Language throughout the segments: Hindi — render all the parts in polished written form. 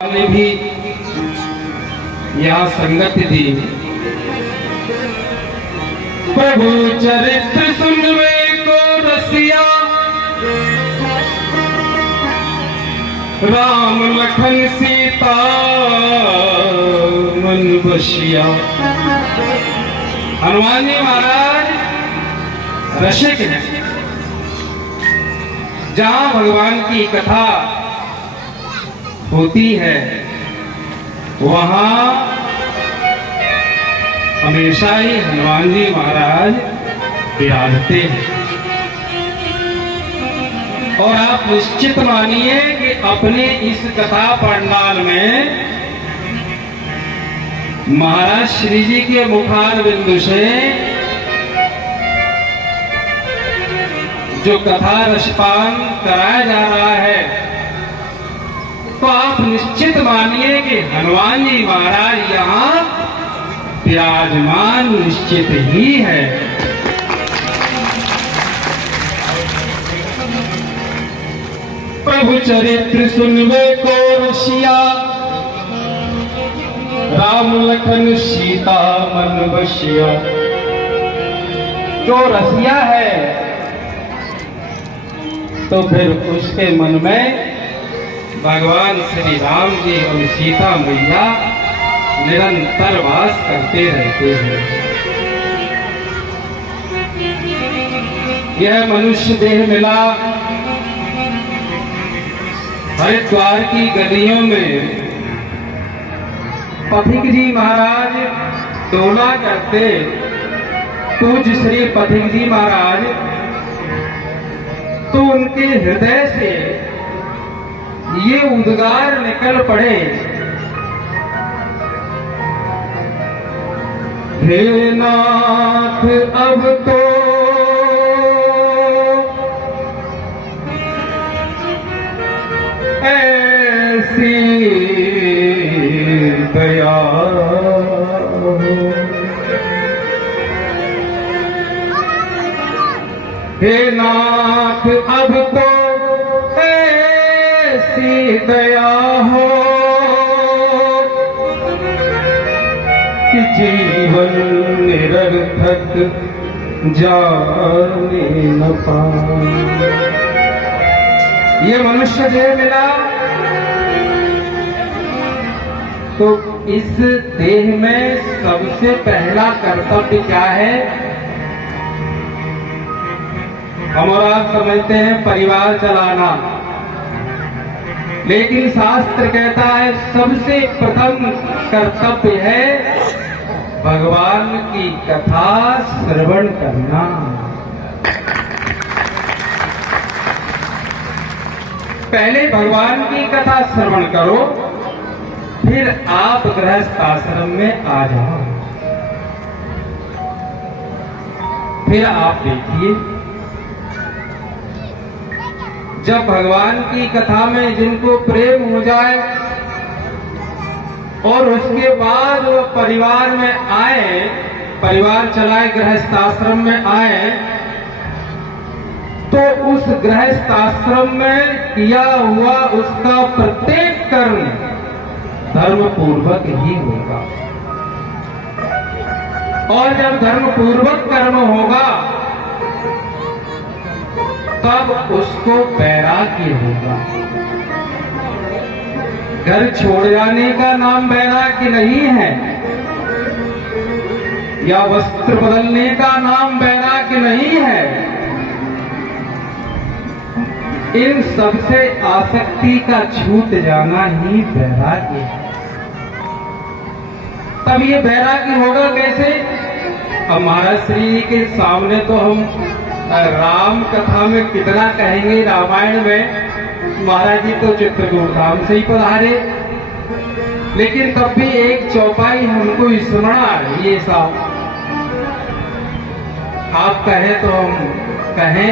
ने भी यहाँ संगत दी। प्रभु चरित्र सुनवे को रसिया, राम लखन सीता मन बसिया। हनुमान जी महाराज रसिक हैं। जहाँ भगवान की कथा होती है वहां हमेशा ही हनुमान जी महाराज विराजते हैं। और आप निश्चित मानिए कि अपने इस कथा पंडाल में महाराज श्री जी के मुखार बिंदु से जो कथा रसपान कराया जा रहा है, तो आप निश्चित मानिए कि हनुमान जी महाराज यहाँ विराजमान निश्चित ही है। प्रभु चरित्र सुनवे को रसिया, राम लखन सीता मन बसिया। जो रसिया है तो फिर उसके मन में भगवान श्री राम जी और सीता मैया निरंतर वास करते रहते हैं। यह मनुष्य देह मिला हरिद्वार की गलियों में। पथिक जी महाराज डोला करते, पूज्य श्री पथिक जी महाराज, तो उनके हृदय से ये उद्गार निकल पड़े, हे नाथ अब तो ऐसी दया हो, हे नाथ अब तो ऐसी दया हो कि जीवन निरर्थक जाने न पाए। ये मनुष्य देह मिला तो इस देह में सबसे पहला कर्तव्य क्या है? हम और आप समझते हैं परिवार चलाना, लेकिन शास्त्र कहता है सबसे प्रथम कर्तव्य है भगवान की कथा श्रवण करना। पहले भगवान की कथा श्रवण करो, फिर आप गृहस्थ आश्रम में आ जाओ। फिर आप देखिए, जब भगवान की कथा में जिनको प्रेम हो जाए और उसके बाद वो परिवार में आए, परिवार चलाए, गृहस्थ आश्रम में आए, तो उस गृहस्थ आश्रम में किया हुआ उसका प्रत्येक कर्म धर्म पूर्वक ही होगा। और जब धर्म पूर्वक कर्म होगा तब उसको वैराग्य होगा। घर छोड़ जाने का नाम वैराग्य नहीं है, या वस्त्र बदलने का नाम वैराग्य नहीं है। इन सबसे आसक्ति का छूट जाना ही वैराग्य है। तब ये वैराग्य होगा कैसे? अब महाराज श्री जी के सामने तो हम राम कथा में कितना कहेंगे, रामायण में महाराज जी तो चित्रकूट धाम से ही पधारे, लेकिन तब भी एक चौपाई हमको स्मरण आ रही है साहब। आप कहें तो हम कहें,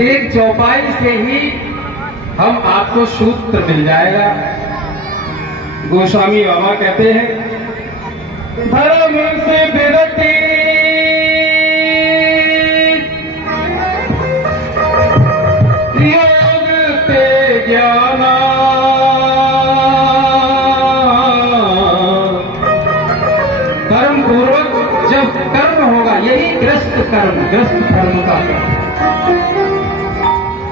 एक चौपाई से ही हम आपको सूत्र मिल जाएगा। गोस्वामी बाबा कहते हैं, धर्म से विरति योग ते ज्ञाना कर्म ग्रस्त धर्म का कर्म।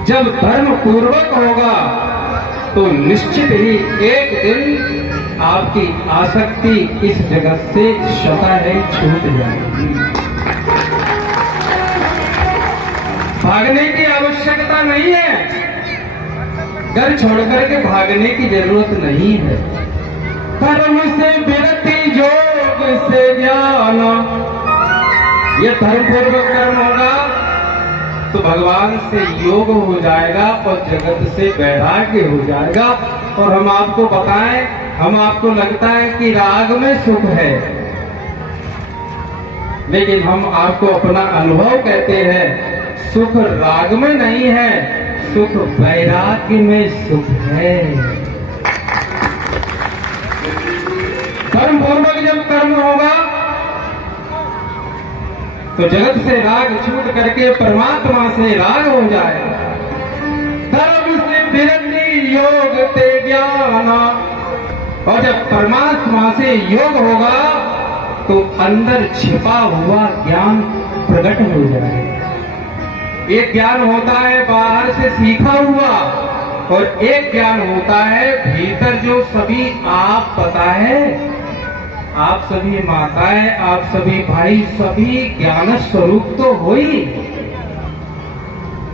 जब धर्म पूर्वक होगा तो निश्चित ही एक दिन आपकी आसक्ति इस जगत से स्वतः ही छूट जाएगी। भागने की आवश्यकता नहीं है, घर छोड़कर के भागने की जरूरत नहीं है। कर्म से विरति योग से ज्ञान, ये धर्म पूर्वक कर्म होगा तो भगवान से योग हो जाएगा और जगत से वैराग्य हो जाएगा। और हम आपको बताएं, हम आपको लगता है कि राग में सुख है, लेकिन हम आपको अपना अनुभव कहते हैं, सुख राग में नहीं है, सुख वैराग्य में सुख है। कर्म पूर्वक जब कर्म होगा तो जगत से राग छूट करके परमात्मा से राग हो जाएगा। कर्म से विरति योग ते ज्ञान, और जब परमात्मा से योग होगा तो अंदर छिपा हुआ ज्ञान प्रकट हो जाएगा। एक ज्ञान होता है बाहर से सीखा हुआ, और एक ज्ञान होता है भीतर जो सभी आप पता है, आप सभी माताएं, आप सभी भाई, सभी ज्ञान स्वरूप तो हो ही,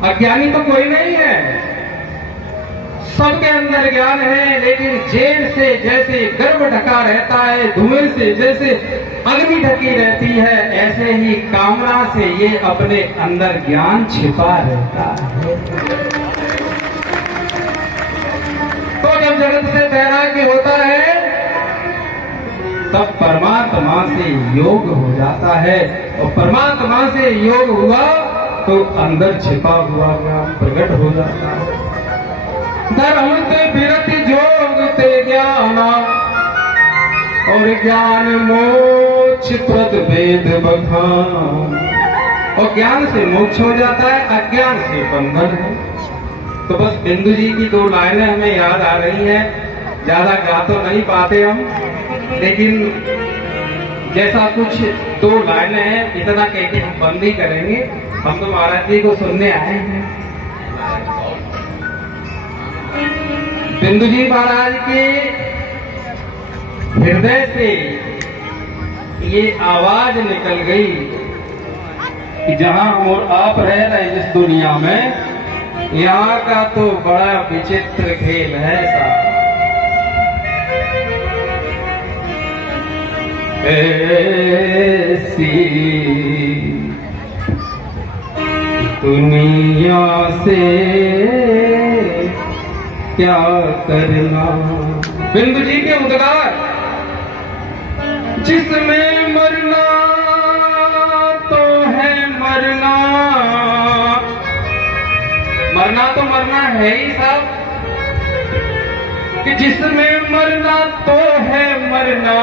अज्ञानी तो कोई नहीं है, सबके अंदर ज्ञान है। लेकिन जेल से जैसे गर्भ ढका रहता है, धुएं से जैसे अग्नि ढकी रहती है, ऐसे ही कामना से ये अपने अंदर ज्ञान छिपा रहता है। तो जब जगत से वैराग्य होता है तब परमात्मा से योग हो जाता है, और परमात्मा से योग हुआ तो अंदर छिपा हुआ ज्ञान प्रकट हो जाता है। धर्म ते विरति योग ते ज्ञान, और ज्ञान मोक्ष प्रद वेद बखान, और ज्ञान से मोक्ष हो जाता है, अज्ञान से बंधन है। तो बस बिंदु जी की 2 लाइनें हमें याद आ रही हैं, ज्यादा गा तो नहीं पाते हम, लेकिन जैसा कुछ 2 लाइनें हैं, इतना कह के हम बंद ही करेंगे। हम तो महाराज जी को सुनने आए हैं। बिंदु जी महाराज के हृदय से ये आवाज निकल गई कि जहां हम और आप रह रहे हैं इस दुनिया में, यहाँ का तो बड़ा विचित्र खेल है साहब। ऐसी दुनिया से क्या करना। बिंदु जी के उद्गार, जिसमें मरना तो है मरना, मरना तो मरना है ही साहब, कि जिसमें मरना तो है मरना,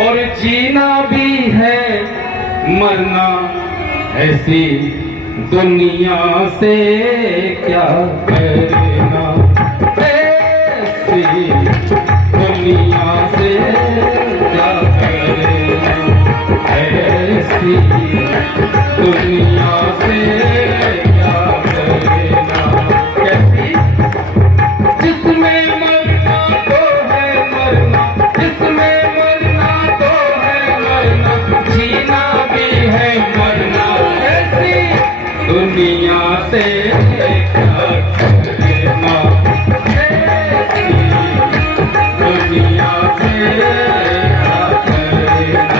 और जीना भी है मरना, ऐसी दुनिया से क्या करना। ऐसी दुनिया से क्या करना, ऐसी दुनिया से क्या करना। कैसी? जिसमें मरना तो है मरना, जिसमें मरना तो है मरना, जीना भी है मरना, ऐसी दुनिया से क्या करना। ऐसी दुनिया से क्या करना।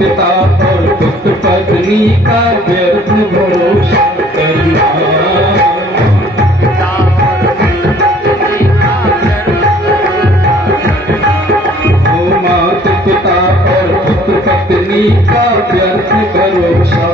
पिता और पुत्र पत्नी का व्यर्थ भरोसा करना। माता पिता और पुत्र पत्नी का व्यर्थ भरोसा अच्छा